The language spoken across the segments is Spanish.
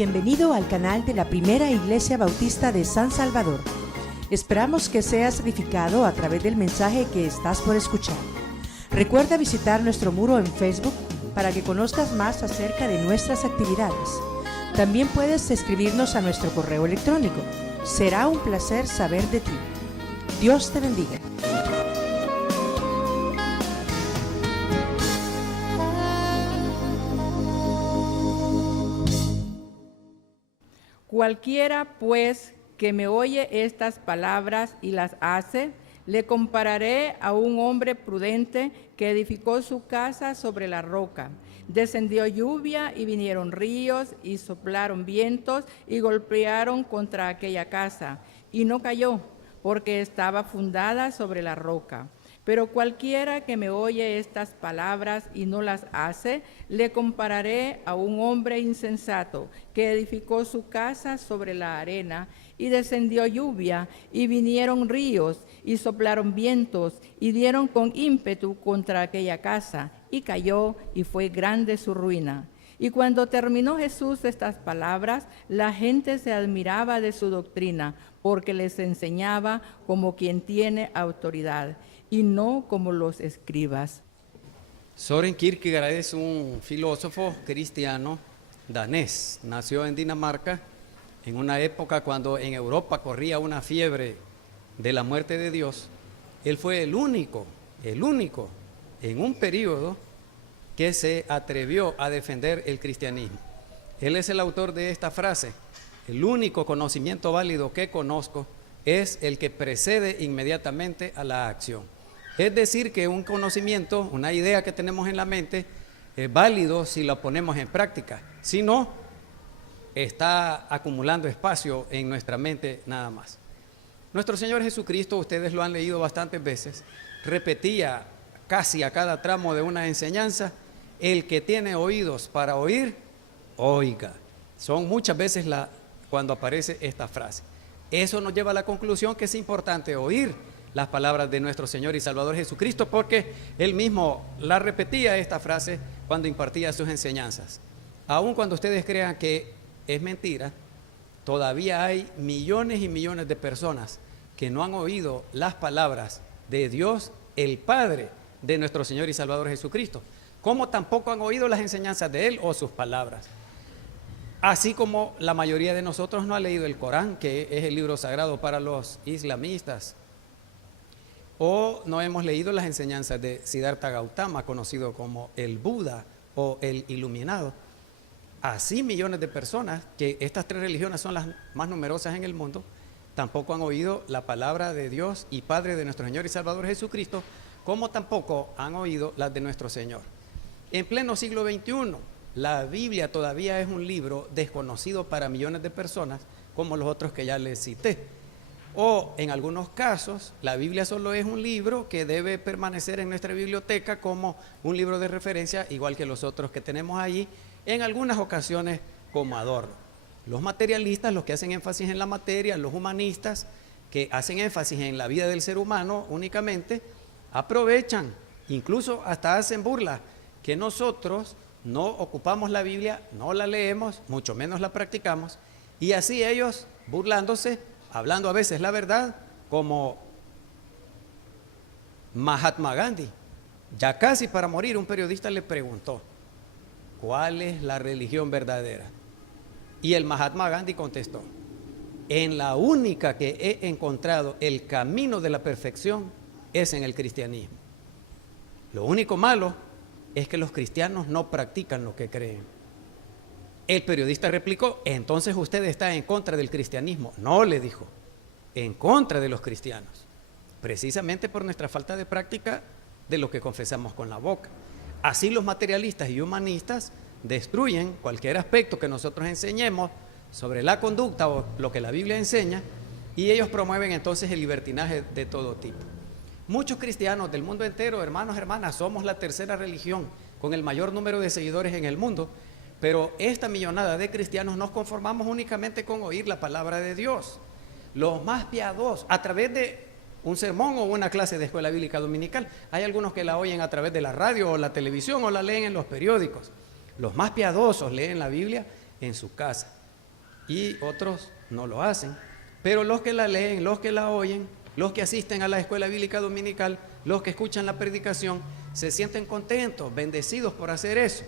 Bienvenido al canal de la Primera Iglesia Bautista de San Salvador. Esperamos que seas edificado a través del mensaje que estás por escuchar. Recuerda visitar nuestro muro en Facebook para que conozcas más acerca de nuestras actividades. También puedes escribirnos a nuestro correo electrónico. Será un placer saber de ti. Dios te bendiga. Cualquiera, pues, que me oye estas palabras y las hace, le compararé a un hombre prudente que edificó su casa sobre la roca. Descendió lluvia y vinieron ríos y soplaron vientos y golpearon contra aquella casa. Y no cayó, porque estaba fundada sobre la roca. Pero cualquiera que me oye estas palabras y no las hace, le compararé a un hombre insensato que edificó su casa sobre la arena, y descendió lluvia, y vinieron ríos, y soplaron vientos, y dieron con ímpetu contra aquella casa, y cayó, y fue grande su ruina. Y cuando terminó Jesús estas palabras, la gente se admiraba de su doctrina, porque les enseñaba como quien tiene autoridad, y no como los escribas. Søren Kierkegaard es un filósofo cristiano danés. Nació en Dinamarca en una época cuando en Europa corría una fiebre de la muerte de Dios. Él fue el único en un periodo que se atrevió a defender el cristianismo. Él es el autor de esta frase: el único conocimiento válido que conozco es el que precede inmediatamente a la acción. Es decir, que un conocimiento, una idea que tenemos en la mente, es válido si la ponemos en práctica. Si no, está acumulando espacio en nuestra mente nada más. Nuestro Señor Jesucristo, ustedes lo han leído bastantes veces, repetía casi a cada tramo de una enseñanza: el que tiene oídos para oír, oiga. Son muchas veces cuando aparece esta frase. Eso nos lleva a la conclusión que es importante oír las palabras de nuestro Señor y Salvador Jesucristo, porque Él mismo la repetía esta frase cuando impartía sus enseñanzas. Aun cuando ustedes crean que es mentira, todavía hay millones y millones de personas que no han oído las palabras de Dios, el Padre de nuestro Señor y Salvador Jesucristo, como tampoco han oído las enseñanzas de Él o sus palabras. Así como la mayoría de nosotros no ha leído el Corán, que es el libro sagrado para los islamistas, o no hemos leído las enseñanzas de Siddhartha Gautama, conocido como el Buda o el Iluminado. Así millones de personas, que estas tres religiones son las más numerosas en el mundo, tampoco han oído la palabra de Dios y Padre de nuestro Señor y Salvador Jesucristo, como tampoco han oído las de nuestro Señor. En pleno siglo XXI, la Biblia todavía es un libro desconocido para millones de personas, como los otros que ya les cité. O en algunos casos, la Biblia solo es un libro que debe permanecer en nuestra biblioteca como un libro de referencia, igual que los otros que tenemos allí, en algunas ocasiones como adorno. Los materialistas, los que hacen énfasis en la materia, los humanistas, que hacen énfasis en la vida del ser humano únicamente, aprovechan, incluso hasta hacen burla, que nosotros no ocupamos la Biblia, no la leemos, mucho menos la practicamos, y así ellos, burlándose, hablando a veces la verdad, como Mahatma Gandhi. Ya casi para morir, un periodista le preguntó: ¿cuál es la religión verdadera? Y el Mahatma Gandhi contestó: en la única que he encontrado el camino de la perfección es en el cristianismo. Lo único malo es que los cristianos no practican lo que creen. El periodista replicó: entonces usted está en contra del cristianismo. No, le dijo, en contra de los cristianos, precisamente por nuestra falta de práctica de lo que confesamos con la boca. Así los materialistas y humanistas destruyen cualquier aspecto que nosotros enseñemos sobre la conducta o lo que la Biblia enseña, y ellos promueven entonces el libertinaje de todo tipo. Muchos cristianos del mundo entero, hermanos, hermanas, somos la tercera religión con el mayor número de seguidores en el mundo, pero esta millonada de cristianos nos conformamos únicamente con oír la palabra de Dios. Los más piadosos, a través de un sermón o una clase de escuela bíblica dominical. Hay algunos que la oyen a través de la radio o la televisión o la leen en los periódicos. Los más piadosos leen la Biblia en su casa. y otros no lo hacen. Pero los que la leen, los que la oyen, los que asisten a la escuela bíblica dominical, los que escuchan la predicación, se sienten contentos, bendecidos por hacer eso.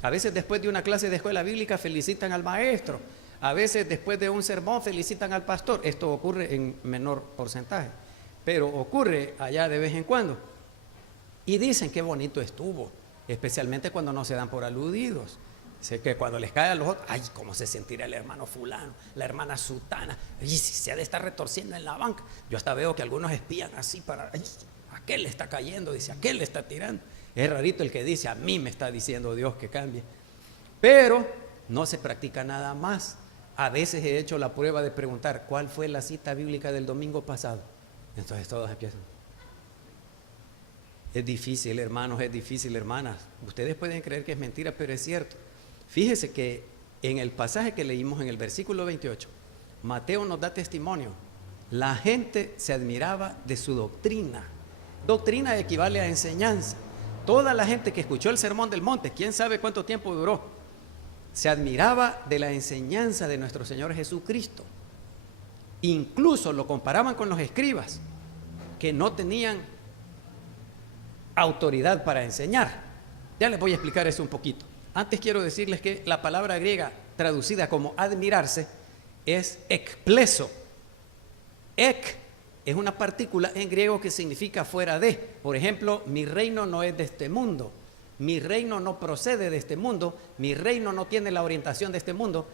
A veces después de una clase de escuela bíblica felicitan al maestro, a veces después de un sermón felicitan al pastor. Esto ocurre en menor porcentaje, pero ocurre allá de vez en cuando. Y dicen qué bonito estuvo, especialmente cuando no se dan por aludidos. Sé que cuando les cae a los otros, ay, cómo se sentirá el hermano fulano, la hermana sutana, y si se ha de estar retorciendo en la banca. Yo hasta veo que algunos espían así para, ay, aquel le está cayendo, dice, aquel le está tirando. Es rarito el que dice, a mí me está diciendo Dios que cambie. Pero no se practica nada más. A veces he hecho la prueba de preguntar, ¿cuál fue la cita bíblica del domingo pasado? Entonces todos empiezan. Es difícil, hermanos, es difícil, hermanas. Ustedes pueden creer que es mentira, pero es cierto. Fíjese que en el pasaje que leímos en el versículo 28, Mateo nos da testimonio. La gente se admiraba de su doctrina. Doctrina equivale a enseñanza. Toda la gente que escuchó el sermón del monte, quién sabe cuánto tiempo duró, se admiraba de la enseñanza de nuestro Señor Jesucristo. Incluso lo comparaban con los escribas, que no tenían autoridad para enseñar. Ya les voy a explicar eso un poquito. Antes quiero decirles que la palabra griega traducida como admirarse es ekpleso. Ek es una partícula en griego que significa fuera de. Por ejemplo, mi reino no es de este mundo, mi reino no procede de este mundo, mi reino no tiene la orientación de este mundo.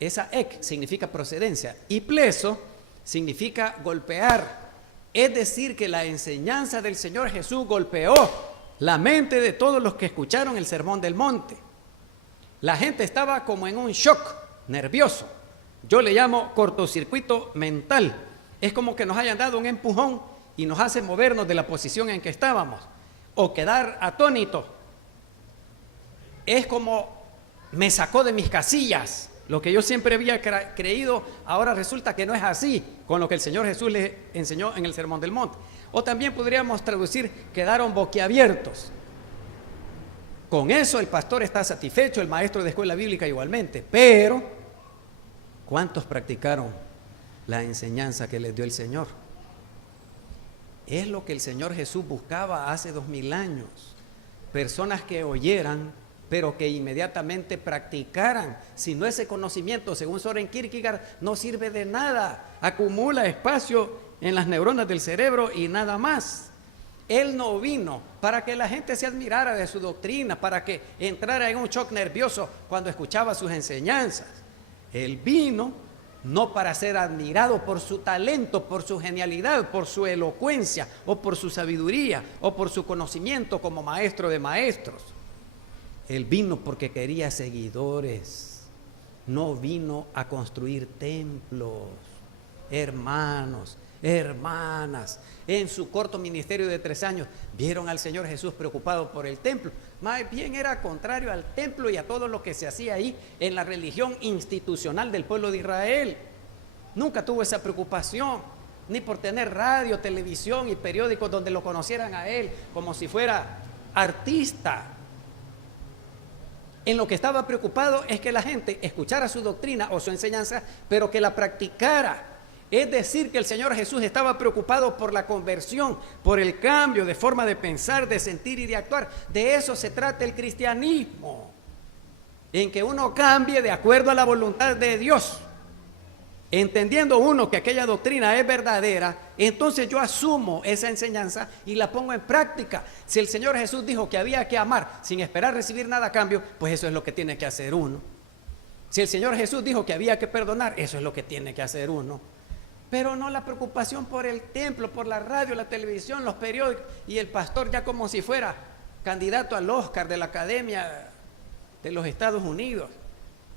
Esa ek significa procedencia y pleso significa golpear. Es decir, que la enseñanza del Señor Jesús golpeó la mente de todos los que escucharon el sermón del monte. La gente estaba como en un shock nervioso. Yo le llamo cortocircuito mental. Es como que nos hayan dado un empujón y nos hace movernos de la posición en que estábamos o quedar atónitos. Es como me sacó de mis casillas. Lo que yo siempre había creído, ahora resulta que no es así con lo que el Señor Jesús les enseñó en el Sermón del Monte. O también podríamos traducir, quedaron boquiabiertos. Con eso el pastor está satisfecho, el maestro de escuela bíblica igualmente. Pero, ¿cuántos practicaron la enseñanza que les dio el Señor? Es lo que el Señor Jesús buscaba hace 2000 años. Personas que oyeran, pero que inmediatamente practicaran. Si no, ese conocimiento, según Søren Kierkegaard, no sirve de nada. Acumula espacio en las neuronas del cerebro y nada más. Él no vino para que la gente se admirara de su doctrina, para que entrara en un shock nervioso cuando escuchaba sus enseñanzas. Él vino no para ser admirado por su talento, por su genialidad, por su elocuencia, o por su sabiduría, o por su conocimiento como maestro de maestros. Él vino porque quería seguidores, no vino a construir templos. Hermanos, hermanas, en su corto ministerio de 3 años, vieron al Señor Jesús preocupado por el templo. Más bien era contrario al templo y a todo lo que se hacía ahí en la religión institucional del pueblo de Israel. Nunca tuvo esa preocupación, ni por tener radio, televisión y periódicos donde lo conocieran a él como si fuera artista. En lo que estaba preocupado es que la gente escuchara su doctrina o su enseñanza, pero que la practicara. Es decir, que el Señor Jesús estaba preocupado por la conversión, por el cambio de forma de pensar, de sentir y de actuar. De eso se trata el cristianismo, en que uno cambie de acuerdo a la voluntad de Dios. Entendiendo uno que aquella doctrina es verdadera, entonces yo asumo esa enseñanza y la pongo en práctica. Si el Señor Jesús dijo que había que amar sin esperar recibir nada a cambio, pues eso es lo que tiene que hacer uno. Si el Señor Jesús dijo que había que perdonar, eso es lo que tiene que hacer uno. Pero no la preocupación por el templo, por la radio, la televisión, los periódicos, y el pastor ya como si fuera candidato al Oscar de la Academia de los Estados Unidos.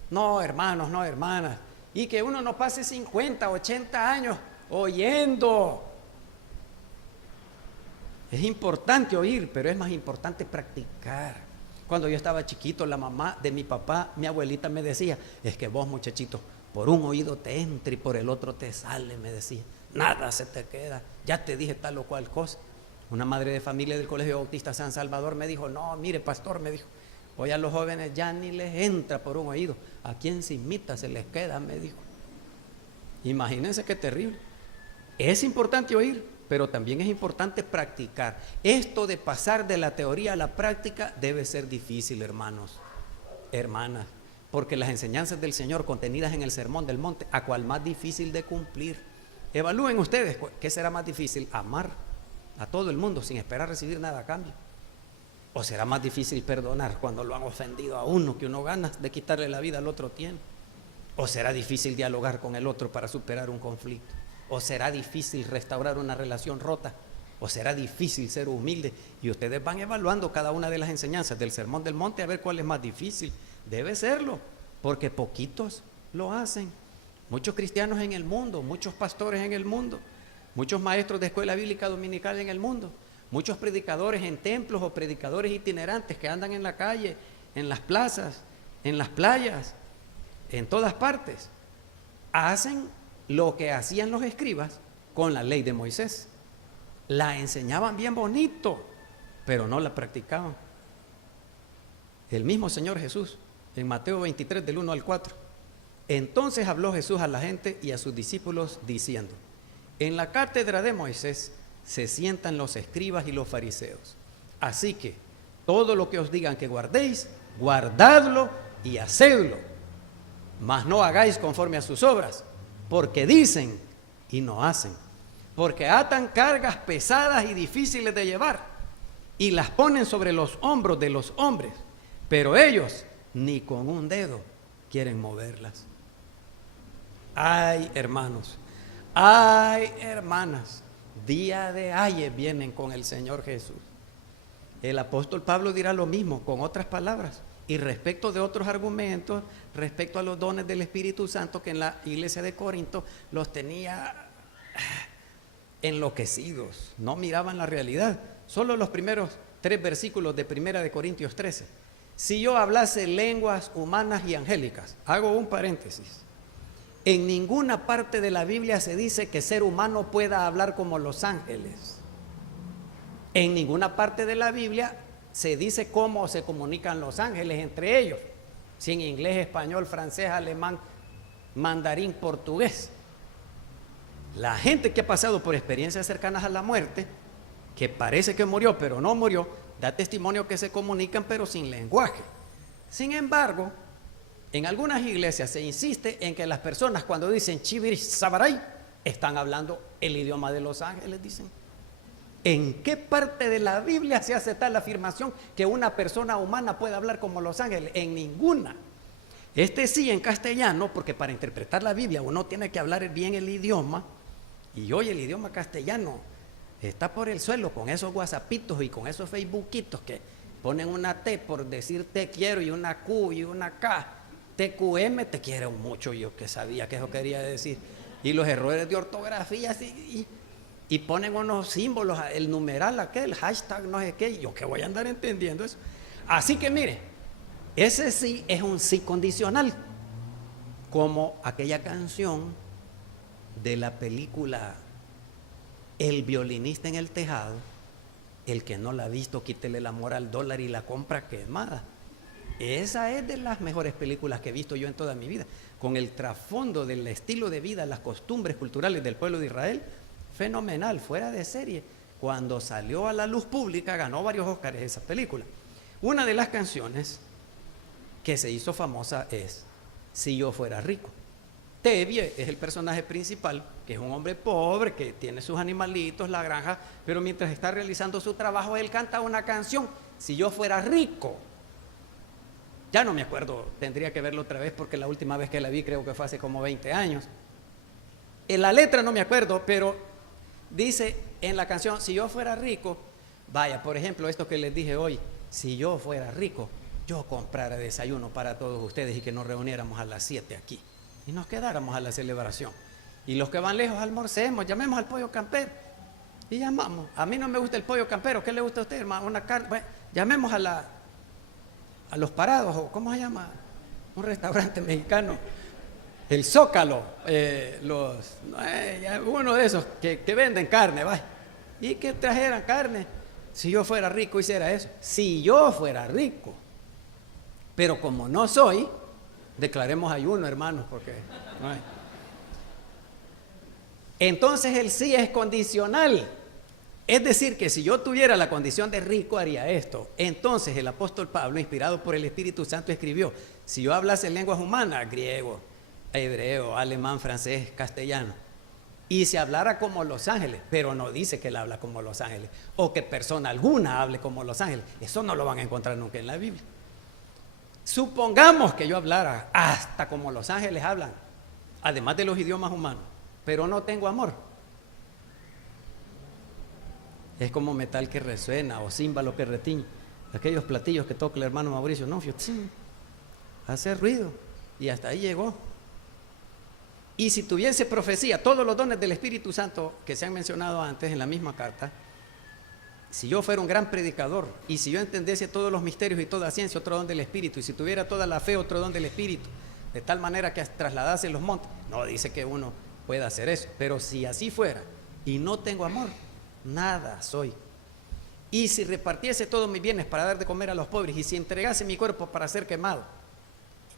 No, hermanos, no, hermanas. Y que uno no pase 50, 80 años oyendo. Es importante oír, pero es más importante practicar. Cuando yo estaba chiquito, la mamá de mi papá, mi abuelita me decía, es que vos, muchachito, por un oído te entra y por el otro te sale, me decía. Nada se te queda, ya te dije tal o cual cosa. Una madre de familia del Colegio Bautista San Salvador me dijo, no, mire, pastor, me dijo, hoy a los jóvenes ya ni les entra por un oído. A quien se imita se les queda, me dijo. Imagínense qué terrible. Es importante oír, pero también es importante practicar. Esto de pasar de la teoría a la práctica debe ser difícil, hermanos, hermanas, porque las enseñanzas del Señor contenidas en el Sermón del Monte, ¿a cuál más difícil de cumplir? Evalúen ustedes, ¿qué será más difícil? ¿Amar a todo el mundo sin esperar recibir nada a cambio? ¿O será más difícil perdonar cuando lo han ofendido a uno, que uno gana de quitarle la vida al otro tiene? ¿O será difícil dialogar con el otro para superar un conflicto? ¿O será difícil restaurar una relación rota? ¿O será difícil ser humilde? Y ustedes van evaluando cada una de las enseñanzas del Sermón del Monte a ver cuál es más difícil. Debe serlo, porque poquitos lo hacen. Muchos cristianos en el mundo, muchos pastores en el mundo, muchos maestros de escuela bíblica dominical en el mundo, muchos predicadores en templos o predicadores itinerantes que andan en la calle, en las plazas, en las playas, en todas partes, hacen lo que hacían los escribas con la ley de Moisés. La enseñaban bien bonito, pero no la practicaban. El mismo Señor Jesús, en Mateo 23, del 1 al 4. Entonces habló Jesús a la gente y a sus discípulos diciendo: en la cátedra de Moisés se sientan los escribas y los fariseos. Así que todo lo que os digan que guardéis, guardadlo y hacedlo. Mas no hagáis conforme a sus obras, porque dicen y no hacen. Porque atan cargas pesadas y difíciles de llevar y las ponen sobre los hombros de los hombres, pero ellos ni con un dedo quieren moverlas. Ay, hermanos, ay, hermanas, día de ayer vienen con el Señor Jesús. El apóstol Pablo dirá lo mismo con otras palabras y respecto de otros argumentos, respecto a los dones del Espíritu Santo, que en la iglesia de Corinto los tenía enloquecidos, no miraban la realidad. Solo los primeros 3 versículos de 1 de Corintios 13. Si yo hablase lenguas humanas y angélicas, hago un paréntesis, en ninguna parte de la Biblia se dice que ser humano pueda hablar como los ángeles. En ninguna parte de la Biblia se dice cómo se comunican los ángeles entre ellos, si en inglés, español, francés, alemán, mandarín, portugués. La gente que ha pasado por experiencias cercanas a la muerte, que parece que murió pero no murió, da testimonio que se comunican pero sin lenguaje. Sin embargo, en algunas iglesias se insiste en que las personas cuando dicen chibiri sabaray están hablando el idioma de los ángeles, dicen. ¿En qué parte de la Biblia se hace tal afirmación que una persona humana puede hablar como los ángeles? En ninguna. Sí en castellano, porque para interpretar la Biblia uno tiene que hablar bien el idioma, y hoy el idioma castellano está por el suelo con esos whatsappitos y con esos facebookitos que ponen una T por decir te quiero y una Q y una K. TQM, te quiero mucho, yo que sabía que eso quería decir. Y los errores de ortografía y ponen unos símbolos, el numeral aquel, hashtag no sé qué, yo que voy a andar entendiendo eso. Así que mire, ese sí es un sí condicional, como aquella canción de la película El violinista en el tejado. El que no la ha visto, quítele el amor al dólar y la compra quemada. Esa es de las mejores películas que he visto yo en toda mi vida, con el trasfondo del estilo de vida, las costumbres culturales del pueblo de Israel, fenomenal, fuera de serie. Cuando salió a la luz pública ganó varios Óscares esa película. Una de las canciones que se hizo famosa es Si yo fuera rico. Tevye es el personaje principal, que es un hombre pobre, que tiene sus animalitos, la granja, pero mientras está realizando su trabajo, él canta una canción, Si yo fuera rico. Ya no me acuerdo, tendría que verlo otra vez porque la última vez que la vi creo que fue hace como 20 años. En la letra no me acuerdo, pero dice en la canción, si yo fuera rico, vaya, por ejemplo, esto que les dije hoy, si yo fuera rico, yo comprara desayuno para todos ustedes y que nos reuniéramos a las 7 aquí y nos quedáramos a la celebración. Y los que van lejos almorcemos, llamemos al pollo campero y llamamos. A mí no me gusta el pollo campero, ¿qué le gusta a usted, hermano? Una carne, bueno, llamemos a Los Parados, o ¿cómo se llama? Un restaurante mexicano, el Zócalo, uno de esos que venden carne, vaya, y que trajeran carne. Si yo fuera rico hiciera eso, si yo fuera rico, pero como no soy, declaremos ayuno, hermanos, porque no hay. Entonces el sí es condicional. Es decir, que si yo tuviera la condición de rico haría esto. Entonces el apóstol Pablo, inspirado por el Espíritu Santo, escribió: si yo hablase lenguas humanas, griego, hebreo, alemán, francés, castellano, y se hablara como los ángeles, pero no dice que él habla como los ángeles, o que persona alguna hable como los ángeles, eso no lo van a encontrar nunca en la Biblia. Supongamos que yo hablara hasta como los ángeles hablan, además de los idiomas humanos, pero no tengo amor. Es como metal que resuena o címbalo que retiñe, aquellos platillos que toca el hermano Mauricio, no, hace ruido, y hasta ahí llegó. Y si tuviese profecía, todos los dones del Espíritu Santo que se han mencionado antes en la misma carta, si yo fuera un gran predicador, y si yo entendiese todos los misterios y toda ciencia, otro don del Espíritu, y si tuviera toda la fe, otro don del Espíritu, de tal manera que trasladase los montes, no dice que uno pueda hacer eso, pero si así fuera y no tengo amor, nada soy. Y si repartiese todos mis bienes para dar de comer a los pobres, y si entregase mi cuerpo para ser quemado,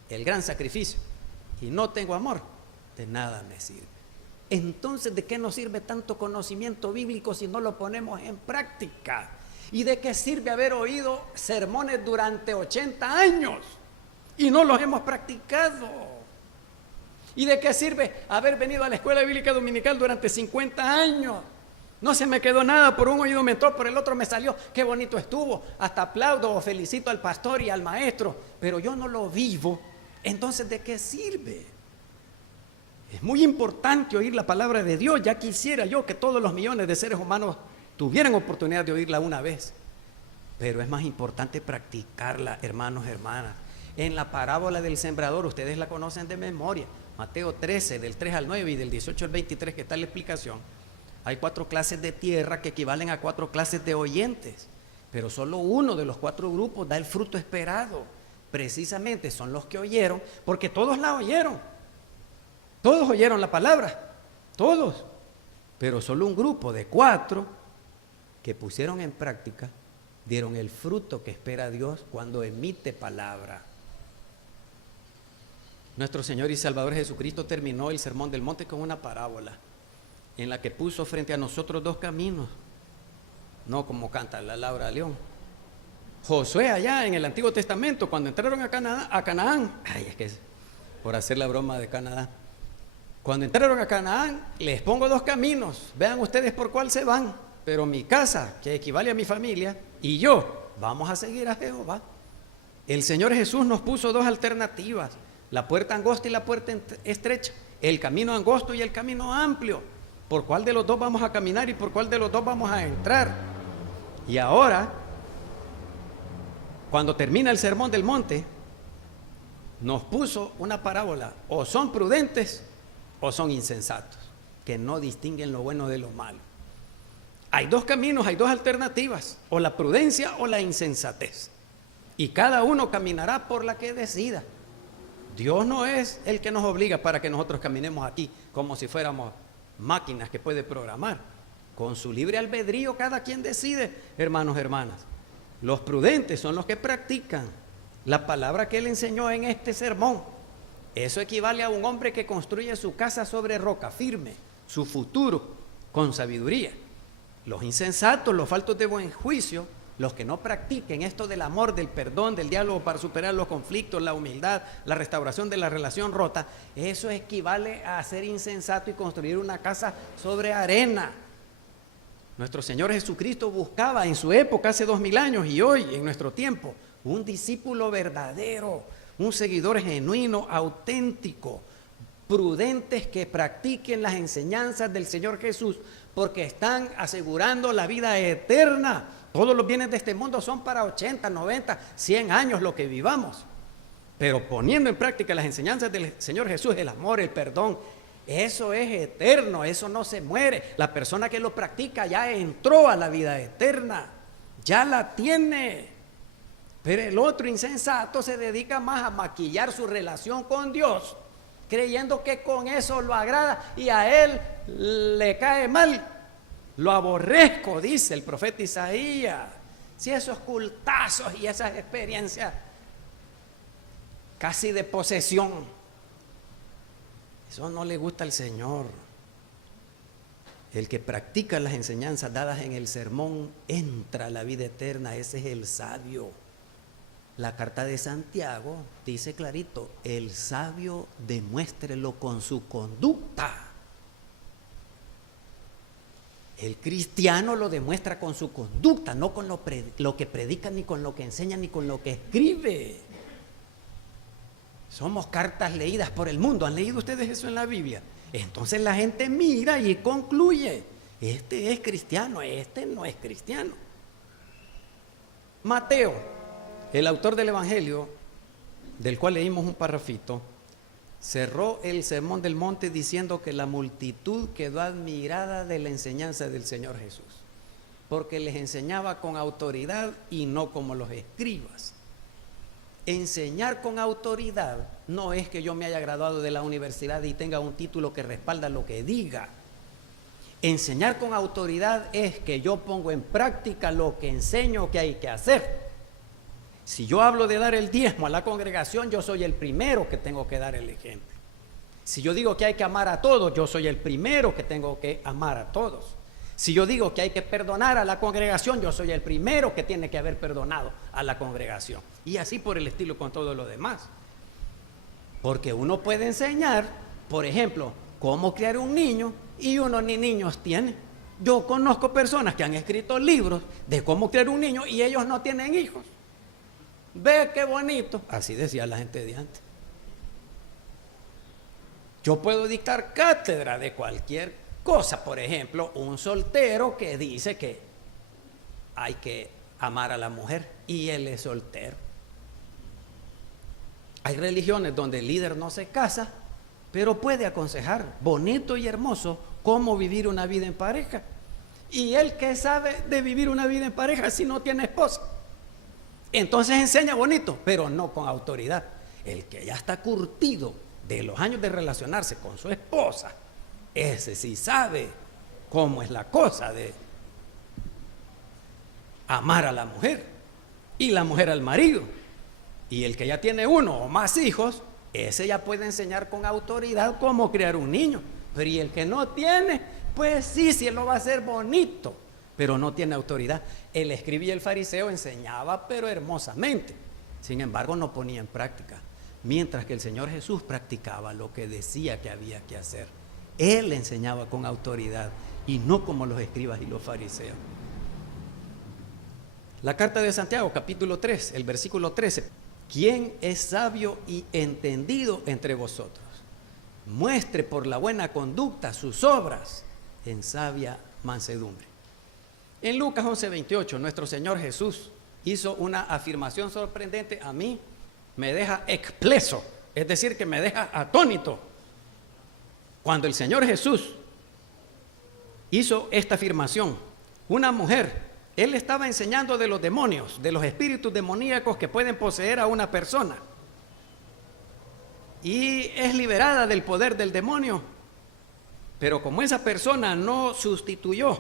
el gran sacrificio, y no tengo amor, de nada me sirve. Entonces, ¿de qué nos sirve tanto conocimiento bíblico si no lo ponemos en práctica? ¿Y de qué sirve haber oído sermones durante 80 años y no los hemos practicado? ¿Y de qué sirve haber venido a la escuela bíblica dominical durante 50 años? No se me quedó nada, por un oído me entró, por el otro me salió, qué bonito estuvo, hasta aplaudo o felicito al pastor y al maestro, pero yo no lo vivo. Entonces, ¿de qué sirve? Es muy importante oír la palabra de Dios. Ya quisiera yo que todos los millones de seres humanos tuvieran oportunidad de oírla una vez, pero es más importante practicarla, hermanos, hermanas. En la parábola del sembrador, ustedes la conocen de memoria, Mateo 13, del 3 al 9 y del 18 al 23, que está la explicación. Hay 4 clases de tierra que equivalen a 4 clases de oyentes, pero solo uno de los 4 grupos da el fruto esperado. Precisamente son los que oyeron, porque todos la oyeron. Todos oyeron la palabra, todos, pero solo un grupo de 4 que pusieron en práctica dieron el fruto que espera Dios cuando emite palabra. Nuestro Señor y Salvador Jesucristo terminó el Sermón del Monte con una parábola en la que puso frente a nosotros 2 caminos, no como canta la Laura León. Josué allá en el Antiguo Testamento, cuando entraron a Canaán, es que es por hacer la broma de Canadá. Cuando entraron a Canaán, les pongo 2 caminos, vean ustedes por cuál se van, pero mi casa, que equivale a mi familia, y yo, vamos a seguir a Jehová. El Señor Jesús nos puso 2 alternativas, la puerta angosta y la puerta estrecha, el camino angosto y el camino amplio. ¿Por cuál de los 2 vamos a caminar y por cuál de los 2 vamos a entrar? Y ahora, cuando termina el Sermón del Monte, nos puso una parábola: o son prudentes o son insensatos, que no distinguen lo bueno de lo malo. Hay 2 caminos, hay 2 alternativas, o la prudencia o la insensatez, y cada uno caminará por la que decida. Dios no es el que nos obliga para que nosotros caminemos aquí como si fuéramos máquinas que puede programar. Con su libre albedrío cada quien decide, hermanos, hermanas. Los prudentes son los que practican la palabra que él enseñó en este sermón. Eso equivale a un hombre que construye su casa sobre roca firme, su futuro con sabiduría. Los insensatos, los faltos de buen juicio, los que no practiquen esto del amor, del perdón, del diálogo para superar los conflictos, la humildad, la restauración de la relación rota, eso equivale a ser insensato y construir una casa sobre arena. Nuestro Señor Jesucristo buscaba en su época, hace 2000 años, y hoy en nuestro tiempo, un discípulo verdadero, un seguidor genuino, auténtico, prudentes que practiquen las enseñanzas del Señor Jesús, porque están asegurando la vida eterna. Todos los bienes de este mundo son para 80, 90, 100 años lo que vivamos, pero poniendo en práctica las enseñanzas del Señor Jesús, el amor, el perdón, eso es eterno, eso no se muere. La persona que lo practica ya entró a la vida eterna, ya la tiene. Pero el otro insensato se dedica más a maquillar su relación con Dios, creyendo que con eso lo agrada y a él le cae mal. Lo aborrezco, dice el profeta Isaías. Si esos cultazos y esas experiencias casi de posesión, eso no le gusta al Señor. El que practica las enseñanzas dadas en el sermón entra a la vida eterna. Ese es el sabio. La carta de Santiago dice clarito: el sabio demuéstrelo con su conducta. El cristiano lo demuestra con su conducta, no con lo que predica, ni con lo que enseña, ni con lo que escribe. Somos cartas leídas por el mundo. ¿Han leído ustedes eso en la Biblia? Entonces la gente mira y concluye: este es cristiano, este no es cristiano. Mateo, el autor del Evangelio, del cual leímos un parrafito, cerró el Sermón del Monte diciendo que la multitud quedó admirada de la enseñanza del Señor Jesús, porque les enseñaba con autoridad y no como los escribas. Enseñar con autoridad no es que yo me haya graduado de la universidad y tenga un título que respalda lo que diga. Enseñar con autoridad es que yo pongo en práctica lo que enseño que hay que hacer. Si yo hablo de dar el diezmo a la congregación, yo soy el primero que tengo que dar el ejemplo. Si yo digo que hay que amar a todos, yo soy el primero que tengo que amar a todos. Si yo digo que hay que perdonar a la congregación, yo soy el primero que tiene que haber perdonado a la congregación. Y así por el estilo con todo lo demás. Porque uno puede enseñar, por ejemplo, cómo criar un niño y uno ni niños tiene. Yo conozco personas que han escrito libros de cómo criar un niño y ellos no tienen hijos. Ve qué bonito. Así decía la gente de antes. Yo puedo dictar cátedra de cualquier cosa, por ejemplo, un soltero que dice que hay que amar a la mujer y él es soltero. Hay religiones donde el líder no se casa, pero puede aconsejar bonito y hermoso cómo vivir una vida en pareja. Y él que sabe de vivir una vida en pareja si no tiene esposa. Entonces enseña bonito, pero no con autoridad. El que ya está curtido de los años de relacionarse con su esposa, ese sí sabe cómo es la cosa de amar a la mujer y la mujer al marido. Y el que ya tiene uno o más hijos, ese ya puede enseñar con autoridad cómo criar un niño. Pero y el que no tiene, pues sí, él lo va a hacer bonito, pero no tiene autoridad. El escriba y el fariseo enseñaba, pero hermosamente. Sin embargo, no ponía en práctica. Mientras que el Señor Jesús practicaba lo que decía que había que hacer. Él enseñaba con autoridad y no como los escribas y los fariseos. La carta de Santiago, capítulo 3, el versículo 13. ¿Quién es sabio y entendido entre vosotros? Muestre por la buena conducta sus obras en sabia mansedumbre. En Lucas 11:28, nuestro Señor Jesús hizo una afirmación sorprendente. A mí me deja expleso, es decir, que me deja atónito. Cuando el Señor Jesús hizo esta afirmación, una mujer, él estaba enseñando de los demonios, de los espíritus demoníacos que pueden poseer a una persona. Y es liberada del poder del demonio. Pero como esa persona no sustituyó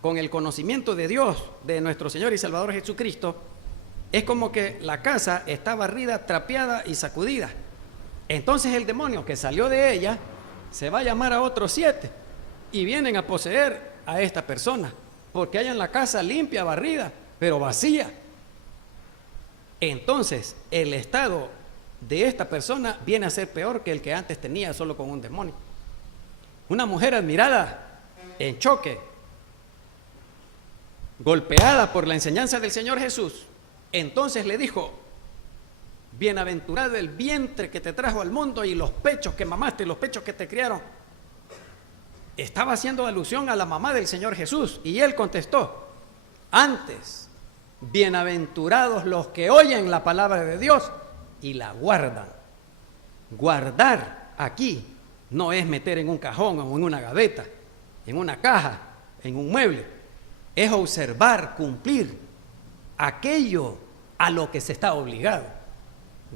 con el conocimiento de Dios, de nuestro Señor y Salvador Jesucristo, es como que la casa está barrida, trapeada y sacudida. Entonces el demonio que salió de ella se va a llamar a otros 7 y vienen a poseer a esta persona, porque hay en la casa limpia, barrida, pero vacía. Entonces el estado de esta persona viene a ser peor que el que antes tenía solo con un demonio. Una mujer admirada, en choque, golpeada por la enseñanza del Señor Jesús, entonces le dijo: bienaventurado el vientre que te trajo al mundo y los pechos que mamaste, los pechos que te criaron. Estaba haciendo alusión a la mamá del Señor Jesús y él contestó: antes, bienaventurados los que oyen la palabra de Dios y la guardan. Guardar aquí no es meter en un cajón o en una gaveta, en una caja, en un mueble. Es observar, cumplir aquello a lo que se está obligado.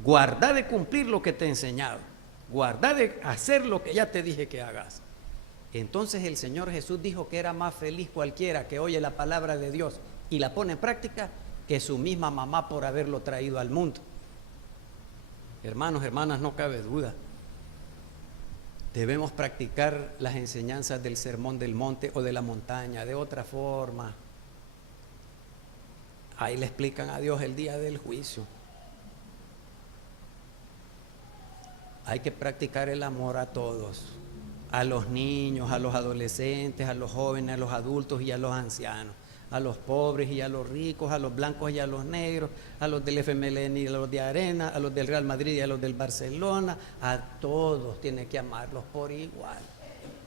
Guardar de cumplir lo que te he enseñado. Guardar de hacer lo que ya te dije que hagas. Entonces el Señor Jesús dijo que era más feliz cualquiera que oye la palabra de Dios y la pone en práctica que su misma mamá por haberlo traído al mundo. Hermanos, hermanas, no cabe duda. Debemos practicar las enseñanzas del sermón del monte o de la montaña de otra forma. Ahí le explican a Dios el día del juicio. Hay que practicar el amor a todos, a los niños, a los adolescentes, a los jóvenes, a los adultos y a los ancianos, a los pobres y a los ricos, a los blancos y a los negros, a los del FMLN y a los de Arena, a los del Real Madrid y a los del Barcelona. A todos tiene que amarlos por igual.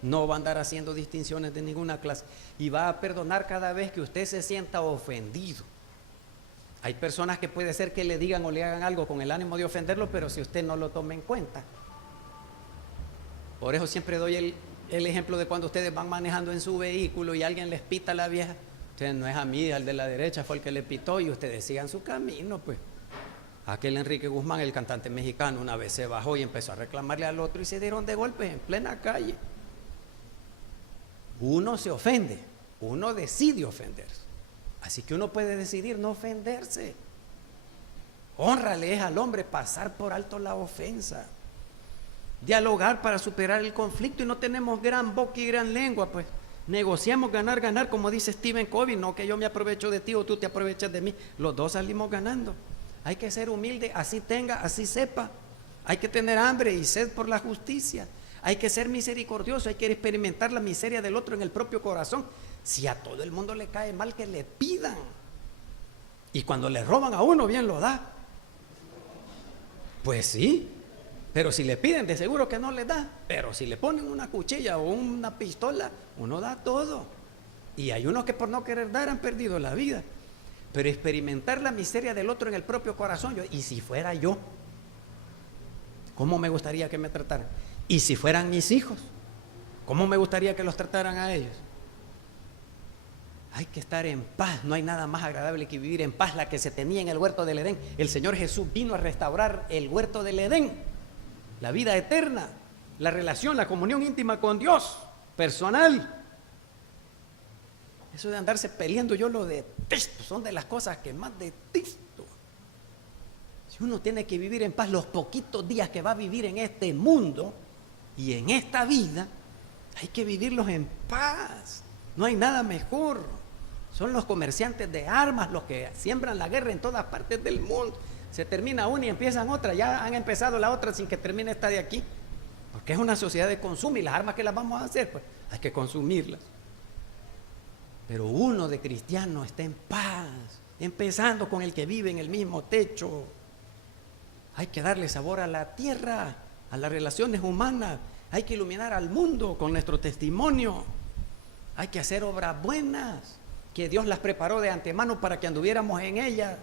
No va a andar haciendo distinciones de ninguna clase y va a perdonar cada vez que usted se sienta ofendido. Hay personas que puede ser que le digan o le hagan algo con el ánimo de ofenderlo, pero si usted no lo toma en cuenta. Por eso siempre doy el ejemplo de cuando ustedes van manejando en su vehículo y alguien les pita a la vieja. Usted no es a mí, al de la derecha fue el que le pitó y ustedes sigan su camino, pues. Aquel Enrique Guzmán, el cantante mexicano, una vez se bajó y empezó a reclamarle al otro y se dieron de golpes en plena calle. Uno se ofende, uno decide ofenderse. Así que uno puede decidir no ofenderse. Honrale es al hombre pasar por alto la ofensa. Dialogar para superar el conflicto y no tenemos gran boca y gran lengua, pues. Negociamos ganar, ganar, como dice Stephen Covey, no que yo me aprovecho de ti o tú te aprovechas de mí. Los dos salimos ganando. Hay que ser humilde, así tenga, así sepa. Hay que tener hambre y sed por la justicia. Hay que ser misericordioso, hay que experimentar la miseria del otro en el propio corazón. Si a todo el mundo le cae mal, que le pidan. Y cuando le roban a uno, bien lo da. Pues sí, pero si le piden, de seguro que no le da. Pero si le ponen una cuchilla o una pistola, uno da todo. Y hay unos que por no querer dar han perdido la vida. Pero experimentar la miseria del otro en el propio corazón, y si fuera yo, ¿cómo me gustaría que me trataran? Y si fueran mis hijos, ¿cómo me gustaría que los trataran a ellos? Hay que estar en paz, no hay nada más agradable que vivir en paz, la que se tenía en el huerto del Edén. El Señor Jesús vino a restaurar el huerto del Edén, la vida eterna, la relación, la comunión íntima con Dios, personal. Eso de andarse peleando yo lo detesto, son de las cosas que más detesto. Si uno tiene que vivir en paz los poquitos días que va a vivir en este mundo y en esta vida, hay que vivirlos en paz. No hay nada mejor. Son los comerciantes de armas los que siembran la guerra en todas partes del mundo. Se termina una y empiezan otra. Ya han empezado la otra sin que termine esta de aquí. Porque es una sociedad de consumo y las armas que las vamos a hacer, pues hay que consumirlas. Pero uno de cristiano está en paz, empezando con el que vive en el mismo techo. Hay que darle sabor a la tierra, a las relaciones humanas. Hay que iluminar al mundo con nuestro testimonio. Hay que hacer obras buenas, que Dios las preparó de antemano para que anduviéramos en ellas.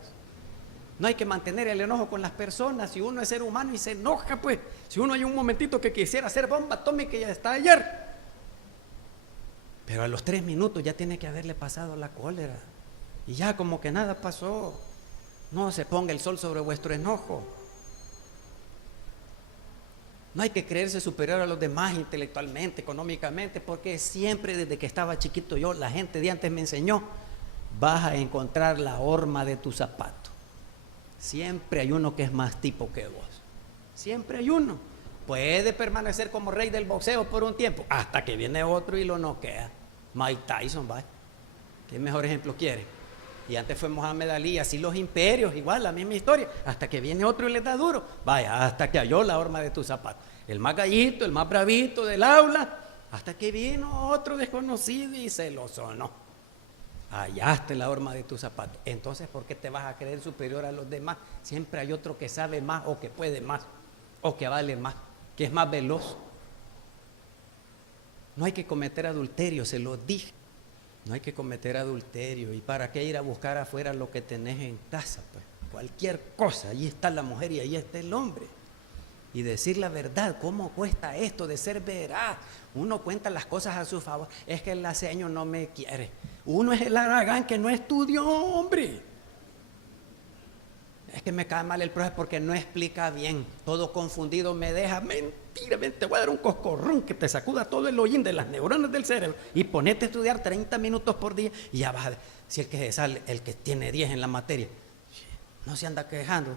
No hay que mantener el enojo con las personas. Si uno es ser humano y se enoja, pues, si uno hay un momentito que quisiera hacer bomba atómica y ya está ayer, pero a los 3 minutos ya tiene que haberle pasado la cólera y ya como que nada pasó. No se ponga el sol sobre vuestro enojo. No hay que creerse superior a los demás intelectualmente, económicamente, porque siempre desde que estaba chiquito yo, la gente de antes me enseñó, vas a encontrar la horma de tu zapato. Siempre hay uno que es más tipo que vos. Siempre hay uno. Puede permanecer como rey del boxeo por un tiempo, hasta que viene otro y lo noquea. Mike Tyson, ¿vale? ¿Qué mejor ejemplo quiere? Y antes fue Mohamed Ali, así los imperios, igual, la misma historia, hasta que viene otro y le da duro. Vaya, hasta que halló la horma de tu zapato. El más gallito, el más bravito del aula, hasta que vino otro desconocido y se lo sonó. Hallaste la horma de tu zapato. Entonces, ¿por qué te vas a creer superior a los demás? Siempre hay otro que sabe más, o que puede más, o que vale más, que es más veloz. No hay que cometer adulterio, se lo dije. No hay que cometer adulterio. ¿Y para qué ir a buscar afuera lo que tenés en casa? Pues cualquier cosa, allí está la mujer y allí está el hombre. Y decir la verdad, ¿cómo cuesta esto de ser veraz? Uno cuenta las cosas a su favor. Es que el laseño no me quiere. Uno es el aragán que no estudió, hombre. Es que me cae mal el profe porque no explica bien. Todo confundido me deja. Mentira, te voy a dar un coscorrón que te sacuda todo el hollín de las neuronas del cerebro y ponete a estudiar 30 minutos por día y ya vas a ver. Si el que sale, el que tiene 10 en la materia, no se anda quejando.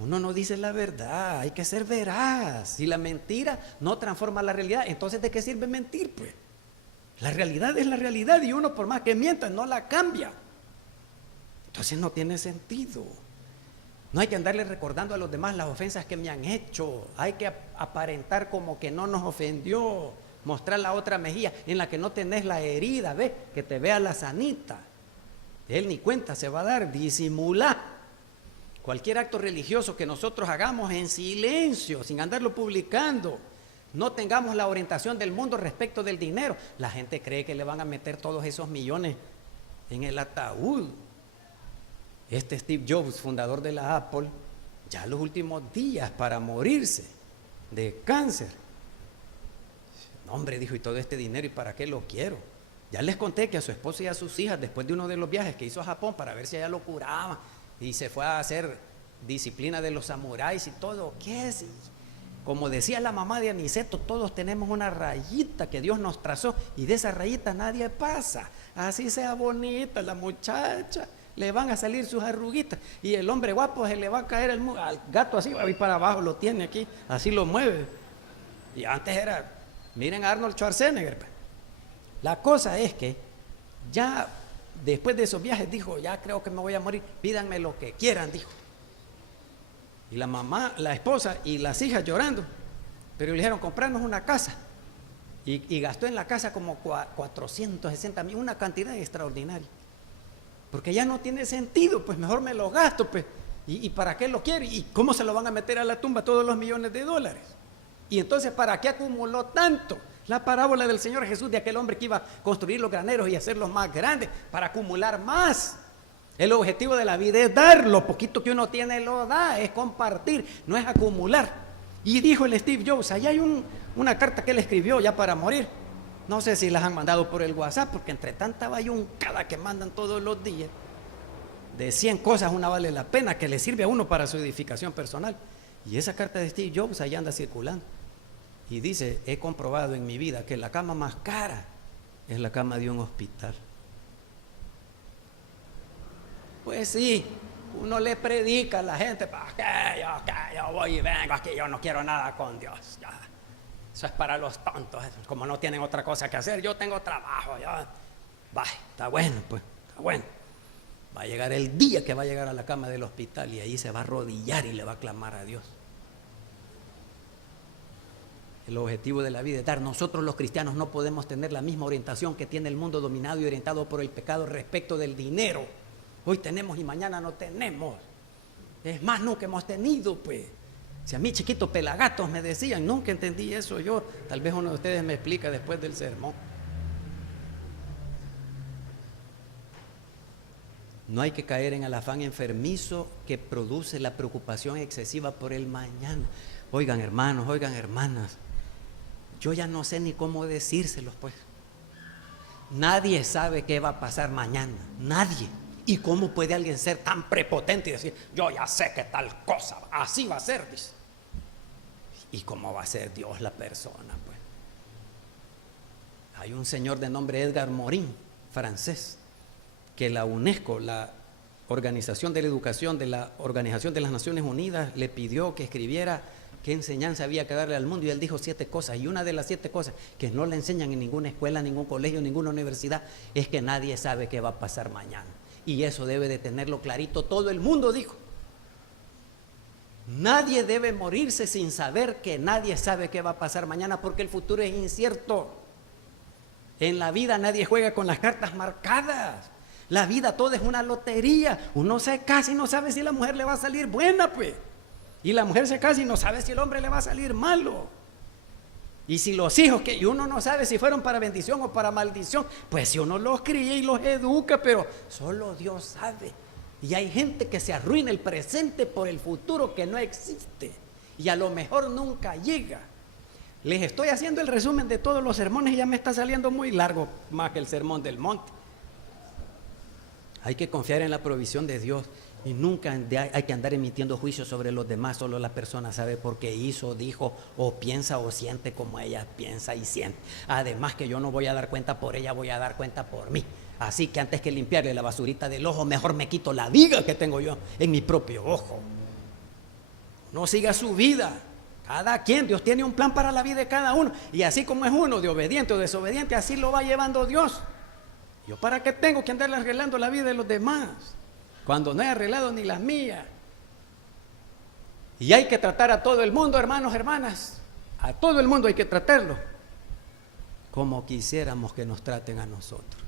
Uno no dice la verdad, hay que ser veraz. Si la mentira no transforma la realidad, entonces ¿de qué sirve mentir, pues? La realidad es la realidad y uno por más que mienta no la cambia. Entonces no tiene sentido. No hay que andarle recordando a los demás las ofensas que me han hecho. Hay que aparentar como que no nos ofendió, mostrar la otra mejilla en la que no tenés la herida, ¿ves? Que te vea la sanita. Él ni cuenta se va a dar, disimular. Cualquier acto religioso que nosotros hagamos en silencio, sin andarlo publicando, no tengamos la orientación del mundo respecto del dinero. La gente cree que le van a meter todos esos millones en el ataúd. Este Steve Jobs, fundador de la Apple, ya los últimos días para morirse de cáncer. No, hombre, dijo, y todo este dinero, ¿y para qué lo quiero? Ya les conté que a su esposa y a sus hijas, después de uno de los viajes que hizo a Japón para ver si allá lo curaban, y se fue a hacer disciplina de los samuráis y todo, ¿qué es? Como decía la mamá de Aniceto, todos tenemos una rayita que Dios nos trazó y de esa rayita nadie pasa. Así sea bonita la muchacha, le van a salir sus arruguitas y el hombre guapo se le va a caer al gato así, va a ir para abajo, lo tiene aquí, así lo mueve. Y antes era, miren a Arnold Schwarzenegger. La cosa es que ya después de esos viajes dijo, ya creo que me voy a morir, pídanme lo que quieran, dijo. Y la mamá, la esposa y las hijas llorando, pero le dijeron, comprarnos una casa. Y gastó en la casa como 460,000, una cantidad extraordinaria. Porque ya no tiene sentido, pues mejor me lo gasto, pues. ¿Y para qué lo quiere? ¿Y cómo se lo van a meter a la tumba todos los millones de dólares? Y entonces, ¿para qué acumuló tanto? La parábola del Señor Jesús de aquel hombre que iba a construir los graneros y hacerlos más grandes para acumular más. El objetivo de la vida es dar, lo poquito que uno tiene lo da, es compartir, no es acumular. Y dijo el Steve Jobs, allá hay una carta que él escribió ya para morir. No sé si las han mandado por el WhatsApp, porque entre tanta bayuncada que mandan todos los días, de 100 cosas una vale la pena, que le sirve a uno para su edificación personal. Y esa carta de Steve Jobs allá anda circulando. Y dice, he comprobado en mi vida que la cama más cara es la cama de un hospital. Pues sí, uno le predica a la gente, que yo voy y vengo aquí, yo no quiero nada con Dios. Ya. Eso es para los tontos, como no tienen otra cosa que hacer, yo tengo trabajo. Está bueno, pues, está bueno. Va a llegar el día que va a llegar a la cama del hospital y ahí se va a arrodillar y le va a clamar a Dios. El objetivo de la vida es dar. Nosotros los cristianos no podemos tener la misma orientación que tiene el mundo dominado y orientado por el pecado respecto del dinero. Hoy tenemos y mañana no tenemos. Es más, nunca hemos tenido, pues. Si a mí chiquitos pelagatos me decían, nunca entendí eso yo. Tal vez uno de ustedes me explica después del sermón. No hay que caer en el afán enfermizo que produce la preocupación excesiva por el mañana. Oigan, hermanos, oigan, hermanas, yo ya no sé ni cómo decírselos, pues. Nadie sabe qué va a pasar mañana, nadie. ¿Y cómo puede alguien ser tan prepotente y decir, yo ya sé que tal cosa, así va a ser, dice? ¿Y cómo va a ser Dios la persona, pues? Hay un señor de nombre Edgar Morin, francés, que la UNESCO, la Organización de la Educación de la Organización de las Naciones Unidas, le pidió que escribiera qué enseñanza había que darle al mundo, y él dijo 7 cosas, y una de las 7 cosas que no le enseñan en ninguna escuela, ningún colegio, ninguna universidad, es que nadie sabe qué va a pasar mañana, y eso debe de tenerlo clarito todo el mundo, dijo. Nadie debe morirse sin saber que nadie sabe qué va a pasar mañana, porque el futuro es incierto. En la vida nadie juega con las cartas marcadas. La vida toda es una lotería. Uno se casa y no sabe si la mujer le va a salir buena, pues. Y la mujer se casa y no sabe si el hombre le va a salir malo. Y si los hijos, que uno no sabe si fueron para bendición o para maldición, pues si uno los cría y los educa, pero solo Dios sabe. Y hay gente que se arruina el presente por el futuro que no existe y a lo mejor nunca llega. Les estoy haciendo el resumen de todos los sermones y ya me está saliendo muy largo, más que el sermón del monte. Hay que confiar en la provisión de Dios y nunca hay que andar emitiendo juicios sobre los demás. Solo la persona sabe por qué hizo, dijo o piensa o siente como ella piensa y siente. Además que yo no voy a dar cuenta por ella, voy a dar cuenta por mí. Así que antes que limpiarle la basurita del ojo, mejor me quito la viga que tengo yo en mi propio ojo. no siga su vida. Cada quien, Dios tiene un plan para la vida de cada uno. Y así como es uno de obediente o desobediente, así lo va llevando Dios. ¿Yo para qué tengo que andar arreglando la vida de los demás cuando no he arreglado ni la mía? Y hay que tratar a todo el mundo, hermanos, hermanas. A todo el mundo hay que tratarlo como quisiéramos que nos traten a nosotros.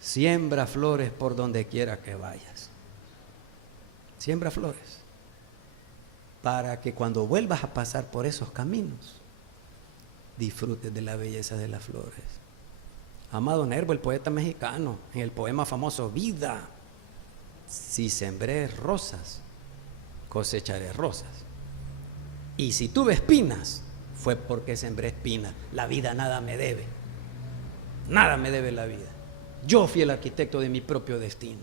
Siembra flores por donde quiera que vayas. Siembra flores para que cuando vuelvas a pasar por esos caminos disfrutes de la belleza de las flores. Amado Nervo, el poeta mexicano, en el poema famoso Vida: si sembré rosas, cosecharé rosas. Y si tuve espinas, fue porque sembré espinas. La vida nada me debe. Nada me debe la vida. Yo fui el arquitecto de mi propio destino.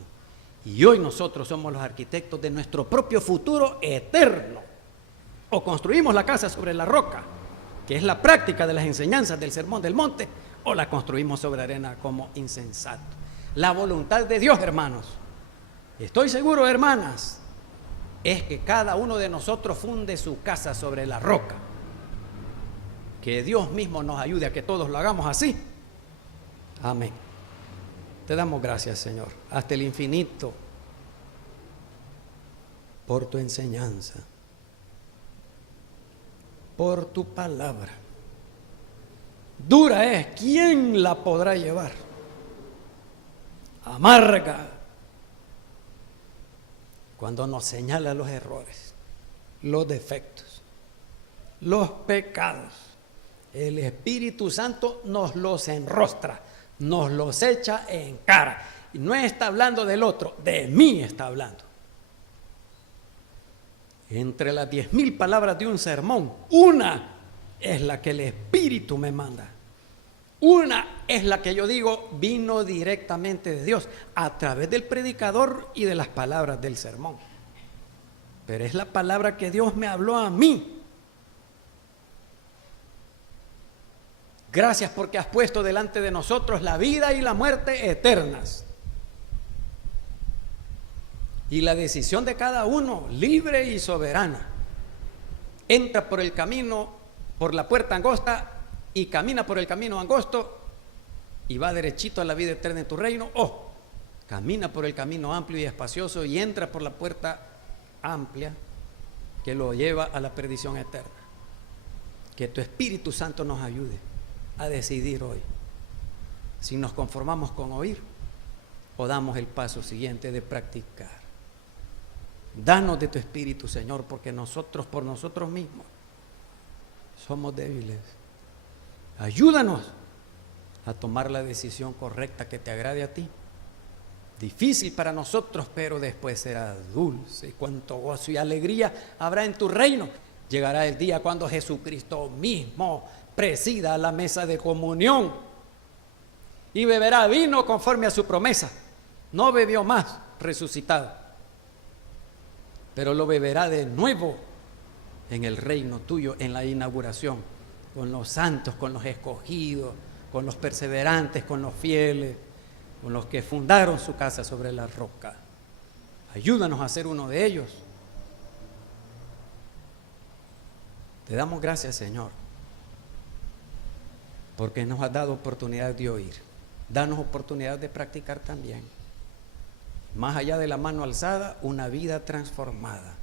Y hoy nosotros somos los arquitectos de nuestro propio futuro eterno. O construimos la casa sobre la roca, que es la práctica de las enseñanzas del Sermón del Monte, o la construimos sobre arena como insensato. La voluntad de Dios, hermanos, estoy seguro, hermanas, es que cada uno de nosotros funde su casa sobre la roca. Que Dios mismo nos ayude a que todos lo hagamos así. Amén. Te damos gracias, Señor, hasta el infinito, por tu enseñanza, por tu palabra. Dura es, ¿quién la podrá llevar? Amarga, cuando nos señala los errores, los defectos, los pecados. El Espíritu Santo nos los enrostra, nos los echa en cara. Y no está hablando del otro, de mí está hablando. Entre las 10,000 palabras de un sermón, una es la que el Espíritu me manda. Una es la que yo digo vino directamente de Dios a través del predicador y de las palabras del sermón. Pero es la palabra que Dios me habló a mí. Gracias porque has puesto delante de nosotros la vida y la muerte eternas. Y la decisión de cada uno, libre y soberana. Entra por el camino, por la puerta angosta, y camina por el camino angosto, y va derechito a la vida eterna en tu reino, o camina por el camino amplio y espacioso, y entra por la puerta amplia, que lo lleva a la perdición eterna. Que tu Espíritu Santo nos ayude a decidir hoy si nos conformamos con oír o damos el paso siguiente de practicar. Danos de tu Espíritu, Señor, porque nosotros por nosotros mismos somos débiles. Ayúdanos a tomar la decisión correcta que te agrade a ti. Difícil para nosotros, pero después será dulce. Y cuánto gozo y alegría habrá en tu reino. Llegará el día cuando Jesucristo mismo presida la mesa de comunión y beberá vino conforme a su promesa. No bebió más resucitado, pero lo beberá de nuevo en el reino tuyo, en la inauguración, con los santos, con los escogidos, con los perseverantes, con los fieles, con los que fundaron su casa sobre la roca. Ayúdanos a ser uno de ellos. Te damos gracias, Señor, porque nos has dado oportunidad de oír. Danos oportunidad de practicar también. Más allá de la mano alzada, una vida transformada.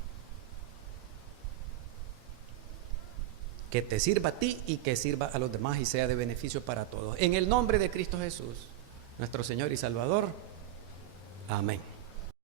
Que te sirva a ti y que sirva a los demás y sea de beneficio para todos. En el nombre de Cristo Jesús, nuestro Señor y Salvador. Amén.